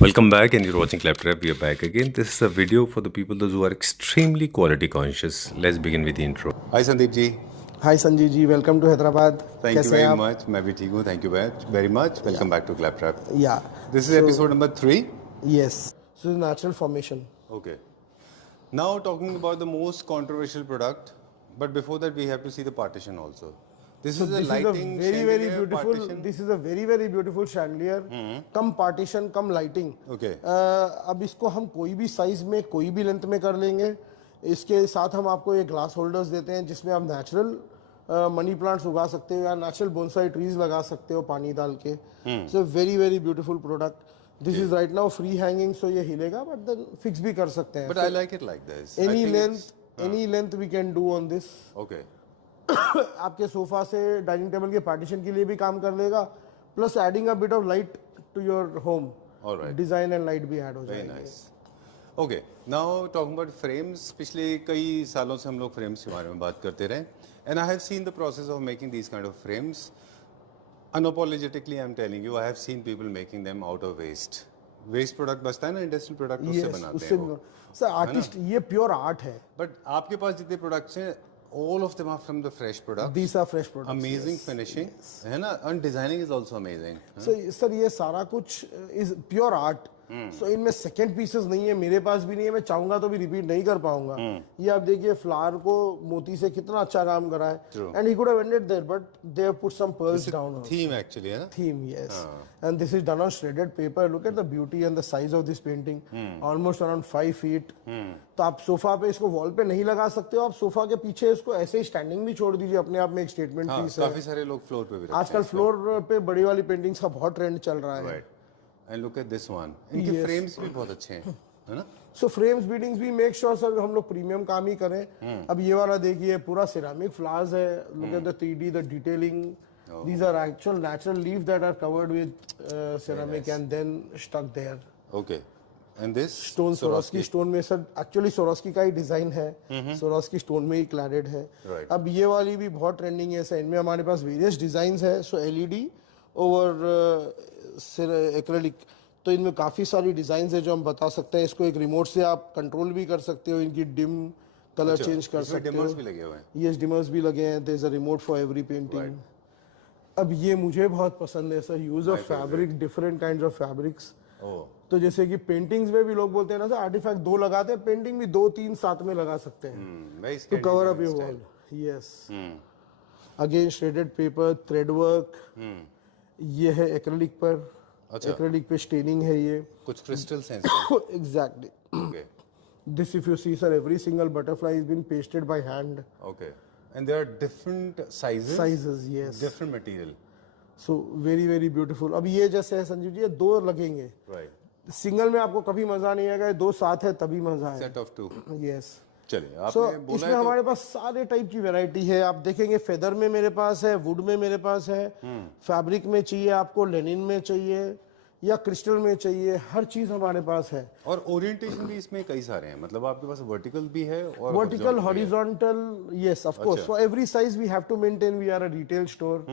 Welcome back, and you're watching Claptrap. We are back again. This is a video for the people those who are extremely quality conscious. Let's begin with the intro. Hi Sandeep ji. Hi Sanjeev ji, welcome to Hyderabad. Thank you कैसे हैं very आप? much. मैं भी ठीक हूँ. Thank you very much. Welcome back to Claptrap. या This is episode number 3. Yes, so natural formation. Okay. Now talking about the most controversial product, but before that we have to see the partition also. This is a lighting very chandelier beautiful, partition. This is a very beautiful chandelier, come partition come lighting. Okay. अब इसको हम कोई भी size में कोई भी length में कर लेंगे। इसके साथ हम आपको ये ग्लास होल्डर्स देते हैं जिसमें आप नेचुरल मनी प्लांट्स उगा सकते हो या नेचुरल बोनसाई ट्रीज लगा सकते हो पानी डाल के। So very beautiful product. This is right now free hanging, so ये हिलेगा बट देन फिक्स भी कर सकते हैं। But I like it like this. I any think length we can do on this. Okay. आपके सोफा से dining table के partition के लिए भी काम कर लेगा, plus adding a bit of light to your home. All right. Design and light भी ऐड हो Very जाएगी। nice. Okay. Now talking about frames. पिछले कई सालों से हम लोग frames के बारे में बात करते रहे. And I have seen the process of making these kind of frames. Unapologetically, I'm telling you, I have seen people making them out of waste. Waste product बचता है ना, industrial product उससे बनाते हैं वो. सर आर्टिस्ट, ये pure art है। But आपके पास जितने products हैं, all of them are from the fresh product. These are fresh products। Amazing finishing, है ना? And designing is also amazing. Sir ये सारा कुछ इज प्योर आर्ट। सो इनमें सेकंड पीसेस नहीं है, मेरे पास भी नहीं है, मैं चाहूंगा तो भी रिपीट नहीं कर पाऊंगा। ये आप देखिए फ्लावर को मोती से कितना अच्छा काम करा है। And he could have ended there but they have put some pearls down. Theme actually, है ना? Theme, yes. And this is done on shredded paper. Look at the beauty and the size of this painting. Almost around 5 feet. तो आप sofa पे इसको wall पे नहीं लगा सकते हो, आप सोफा के पीछे इसको ऐसे ही स्टैंडिंग भी छोड़ दीजिए, अपने आप में एक स्टेटमेंट हाँ, पीस है। काफी सारे लोग फ्लोर पे भी रखते हैं आजकल फ्लोर पे बड़ी वाली पेंटिंग्स का बहुत ट्रेंड चल रहा है। Right. And look at this one. इनके Yes. frames भी बहुत अच्छे हैं, है ना? सो फ्रेम्स बीडिंग्स भी मेक श्योर सर हम लोग प्रीमियम काम ही करें। अब ये वाला देखिए पूरा सिरामिक फ्लावर्स है। Look at the 3D, the detailing. These are actual natural leaves that are covered with ceramic and then stuck there. Okay. And this stone Swarovski stone में सर एक्चुअली सोरोस्की का ही design है। Swarovski stone में ही क्लैडेड है। Right. अब ये वाली भी बहुत ट्रेंडिंग है सर, इनमें हमारे पास वेरियस डिजाइन है। सो एलईडी ओवर एक्रेलिक, तो इनमें काफ़ी सारी डिजाइन है जो हम बता सकते हैं। इसको एक रिमोट से आप कंट्रोल भी कर सकते हो, इनकी डिम कलर चेंज कर सकते हो। डिमर्स भी लगे हुए हैं. यस, डिमर्स भी लगे हैं। There is a remote for every painting. अब ये मुझे बहुत पसंद है sir, use of fabric, different kinds of fabrics. तो जैसे कि पेंटिंग्स में भी लोग बोलते हैं ना सर आर्टिफैक्ट 2 लगाते हैं, पेंटिंग भी 2-3 साथ में लगा सकते हैं to cover up your wall. Yes, again shredded paper, thread work. ये है एक्रेलिक पर। अच्छा, एक्रेलिक पे स्टेनिंग है ये कुछ क्रिस्टल्स हैं. Exactly. Okay. This if you see sir, every single butterfly is been pasted by hand. Okay. And there are different sizes. Sizes, yes. Different material. So very beautiful. अब ये जैसे है संजीव जी, ये 2 लगेंगे। Right. सिंगल में आपको कभी मजा नहीं आएगा, 2 साथ है तभी मजा है। Set of 2. यस। चलिए, सो आपने बोला इसमें है तो हमारे पास सारे टाइप की वैरायटी है। आप देखेंगे फेदर में मेरे पास है, वुड में मेरे पास है, फैब्रिक में चाहिए आपको, लेनिन में चाहिए या क्रिस्टल में चाहिए, हर चीज हमारे पास है। और ओरिएंटेशन भी इसमें कई सारे हैं, मतलब आपके पास वर्टिकल भी है और वर्टिकल, horizontal भी है. Horizontal, yes of course. For every size we have to maintain, we are a retail store.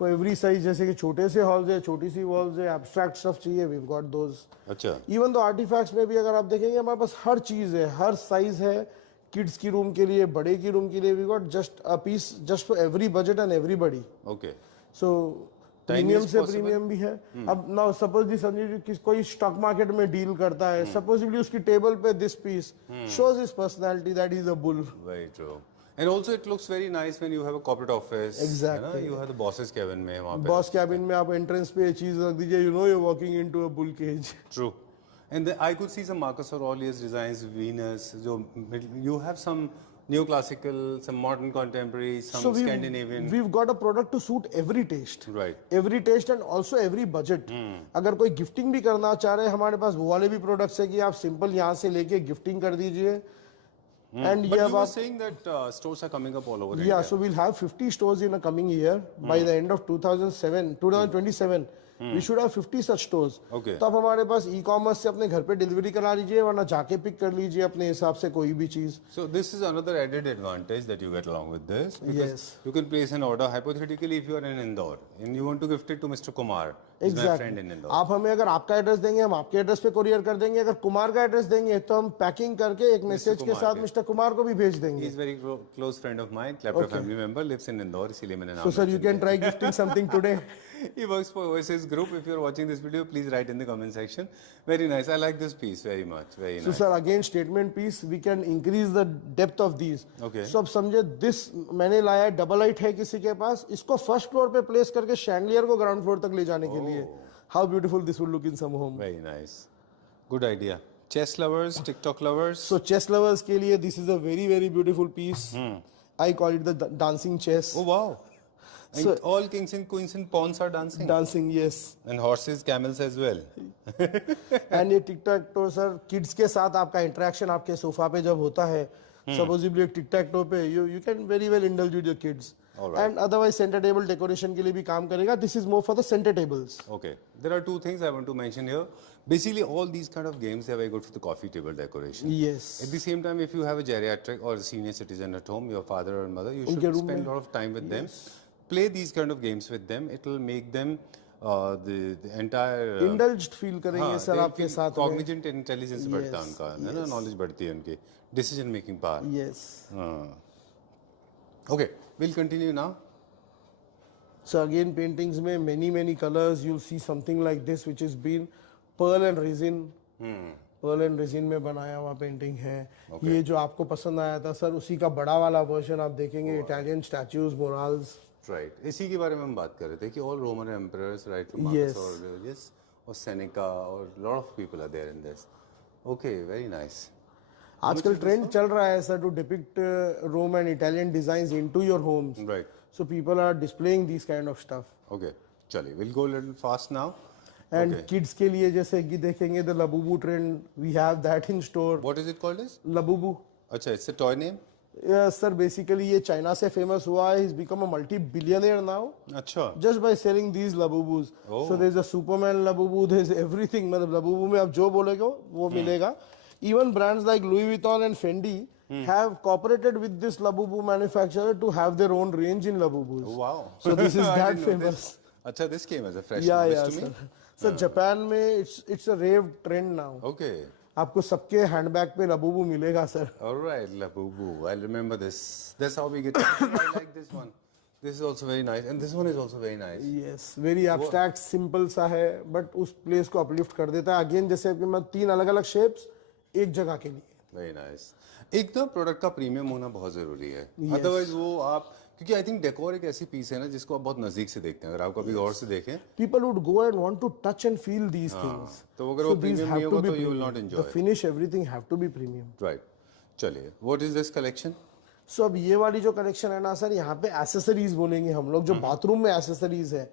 For every size, जैसे कि छोटे से हॉल्स है, छोटी सी वॉल्स है, एब्स्ट्रैक्ट स्टफ चाहिए, वी गॉट दोज। अच्छा. इवन दो आर्टिफैक्ट्स में भी अगर आप देखेंगे हमारे पास हर चीज है, हर साइज है। किड्स की रूम के लिए, बड़े की रूम के लिए, we got just a piece just for every budget and everybody. Okay. So premium से प्रीमियम भी है। अब now suppose the Sanjeev ji कोई स्टॉक मार्केट में डील करता है, सपोजिबली उसकी टेबल पे this piece shows his personality that is a bull. Very true. And also it looks very nice when you have a corporate office. Exactly. है ना? You have the boss's cabin में वहाँ पे. Boss cabin में आप entrance पे चीज रख दीजिए, you know you walking into a bull cage. True. And then I could see some Marcus Aurelius designs, Venus. जो you have some neoclassical, some modern contemporary, some So Scandinavian. we've got a product to suit every taste. Right. Every taste and also every budget. अगर कोई gifting भी करना चाह रहे हैं, हमारे पास वो वाले भी प्रोडक्ट्स है कि आप सिंपल यहाँ से लेके गिफ्टिंग कर दीजिए। एंड But ये you were बात, saying that stores are coming up all over yeah, India. so we'll have 50 stores in a coming year. By the end of 2027, we should have 50 such stores. Okay. तो आप हमारे पास e commerce से अपने घर पे delivery करा लीजिए, वरना जाके पिक कर लीजिए अपने हिसाब से कोई भी चीज। So this is another added advantage that you get along with this. Because Yes. you can place an order hypothetically if you are in Indore and you want to gift it to Mr. Kumar. He's my friend in exactly Indore. आप हमें अगर आपका address देंगे हम आपके address पे courier कर देंगे, अगर कुमार का एड्रेस देंगे तो हम पैकिंग करके एक मैसेज के कुमार साथ के। मिस्टर कुमार को भी भेज देंगे. He's very close friend of mine, Klepper family member, lives in Indore, इसीलिए मैंने नाम So sir, you mention can try gifting something today. किया. He works for Oasis Group. If you're watching this video, please write in the comment section. Very nice. I like this piece very much. Very So nice. sir, again statement piece, we can increase the depth of these. Okay. So अब समझे this मैंने लाया है, double height है किसी के पास, इसको first floor पे प्लेस करके शैंडलियर को ग्राउंड फ्लोर तक ले जाने के लिए. How beautiful this would look in some home. Very nice. Good idea. Chess lovers, TikTok lovers. So chess lovers के लिए this is a very very beautiful piece. I call it the dancing chess. Oh wow. And So- all kings and queens and pawns are dancing. Dancing, yes. And horses, camels as well. And ये टिक टैक to sir kids के साथ आपका interaction आपके sofa पे जब होता है, सपोजिबली एक टिक टैक टो पे you can very well indulge with your kids. Alright. And otherwise centre table decoration के लिए भी काम करेगा. This is more for the centre tables. Okay. There are two things I want to mention here. Basically, all these kind of games are very good for the coffee table decoration. Yes. At the same time, if you have a geriatric or a senior citizen at home, your father or mother, you उनके should room spend में- a lot of time with them. Play these kind of games with them. It will make them the entire indulged feel करेंगे sir they'll आपके feel साथ में. cognizant intelligence बढ़ता है उनका, है ना, knowledge बढ़ती है उनकी, decision making power. Yes. Okay, we'll continue now. So again paintings में many colors, you'll see something like this which is been pearl and resin. pearl and resin में बनाया हुआ पेंटिंग है. ये जो आपको पसंद आया था सर उसी का बड़ा वाला वर्जन आप देखेंगे. Italian statues, murals. Right. इसी के बारे में हम बात कर रहे थे कि all Roman emperors, right, from Yes. Marcus Aurelius or Seneca or lot of people are there in this. Okay, very nice. आजकल ट्रेंड चल रहा है sir to depict Rome and Italian designs into your homes. Right. So people are displaying these kind of stuff. Okay. चलिए, we'll go a little fast now. And Okay. kids के लिए जैसे कि देखेंगे the Labubu trend, we have that in store. What is it called as? Labubu. अच्छा, it's a toy name? Yes sir, basically ये China से famous हुआ है. He's become a multi-billionaire now अच्छा. just by selling these Labubus. Oh. So there's a Superman Labubu, there's everything. मतलब Labubu में आप जो बोलेगे वो मिलेगा. Even brands like Louis Vuitton and Fendi have cooperated with this Labubu manufacturer to have their own range in Labubus. Oh, wow. So this is I that didn't know famous. this. अच्छा, this came as a fresh Yeah, knowledge yeah, to me. sir. So Japan में it's a rave trend now. Okay. आपको सबके handbag पे Labubu मिलेगा sir. All right, Labubu. I'll remember this. That's how we get. I like this one. This is also very nice, and this one is also very nice. Yes, very abstract simple सा है but उस place को uplift कर देता है. Again जैसे कि मैं 3 अलग अलग शेप्स एक जगह के लिए. Very nice. एक तो प्रोडक्ट का प्रीमियम होना बहुत जरूरी है. अदरवाइज वो आप, क्योंकि आई थिंक डेकोर एक ऐसी पीस है ना जिसको आप बहुत नजदीक से देखते हैं. अगर आप कभी गौर से देखें People would go and want to touch and feel these things. तो अगर वो these premium have नहीं to होगा be तो you will premium. not enjoy The it. finish everything have to be premium. Right. चलिए, व्हाट इज दिस कलेक्शन? सो अब ये वाली जो कलेक्शन है ना सर, यहाँ पे एसेसरीज बोलेंगे हम लोग, जो बाथरूम में एसेसरीज है.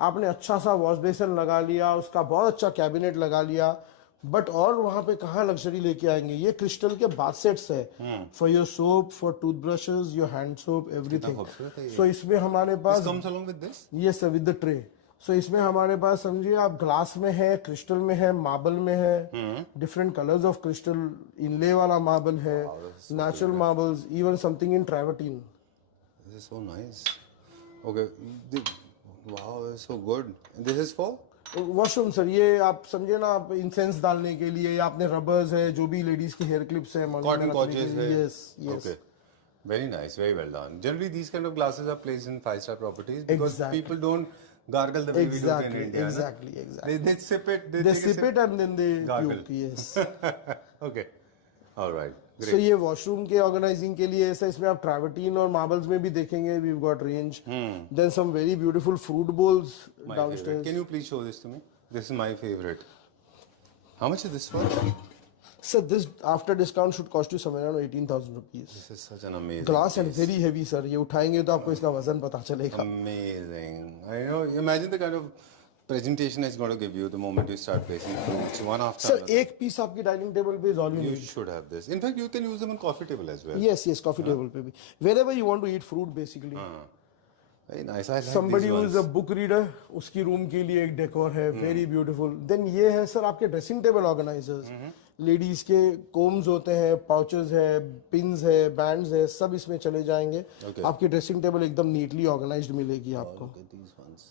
आपने अच्छा सा वॉश बेसिन लगा लिया, उसका बहुत अच्छा कैबिनेट लगा लिया, बट और वहां पे कहाँ लग्जरी लेके आएंगे. ये क्रिस्टल के बाथ सेट्स है for your soap, for toothbrushes, your hand soap, everything. खूबसूरत है ये. सो इसमें हमारे पास कम्स अलोंग विद दिस? ये सर विद द ट्रे. सो इसमें हमारे पास समझिए आप ग्लास में है, क्रिस्टल में है, मार्बल में है, डिफरेंट कलर्स ऑफ क्रिस्टल, इनले वाला मार्बल है, natural marbles, even something in travertine. This is so nice. Okay. Wow, this is so good. This is for washroom sir. ये आप समझे ना, आप इंसेंस डालने के लिए, या आपने रबर्स है, जो भी लेडीज की हेयर क्लिप्स है, cotton gauges है. Yes yes. Okay. Very nice, very well done. Generally, these kind of glasses are placed in 5-star properties because Exactly. people don't gargle the way we do it in India. Exactly. They sip it. They take a sip it and then they Gargle. puke. Yes. Okay. All right. Great. So ये washroom के organising के लिए ऐसा, इसमें आप travertine और marbles में भी देखेंगे. We got range. Then some very beautiful fruit bowls My favorite. Downstairs. Can you please show this to me? This is my favorite. How much is this one? Sir, this after discount should cost you somewhere around 18,000 rupees. This is such an amazing. Glass and piece. Very heavy sir. ये उठाएंगे तो आपको इसका वजन पता चलेगा. Amazing. I know. Imagine the kind of presentation it's going to give you the moment you start placing fruits one after sir another. एक piece आपकी डाइनिंग टेबल पे is all you You need. should have this. In fact, you can use them on coffee table as well. Yes, coffee table पे भी, wherever you want to eat fruit basically. Very nice. I like Somebody these who ones. is a book reader, उसकी room के लिए एक decor है, very beautiful. Then ये है sir आपके ड्रेसिंग टेबल ऑर्गेनाइजर्स. लेडीज के कोम्स होते हैं, पाउचेस है, पिन्स है, बैंड्स है, सब इसमें चले जाएंगे. Okay. आपकी ड्रेसिंग टेबल एकदम नीटली ऑर्गेनाइज्ड मिलेगी आपको. Look at these ones.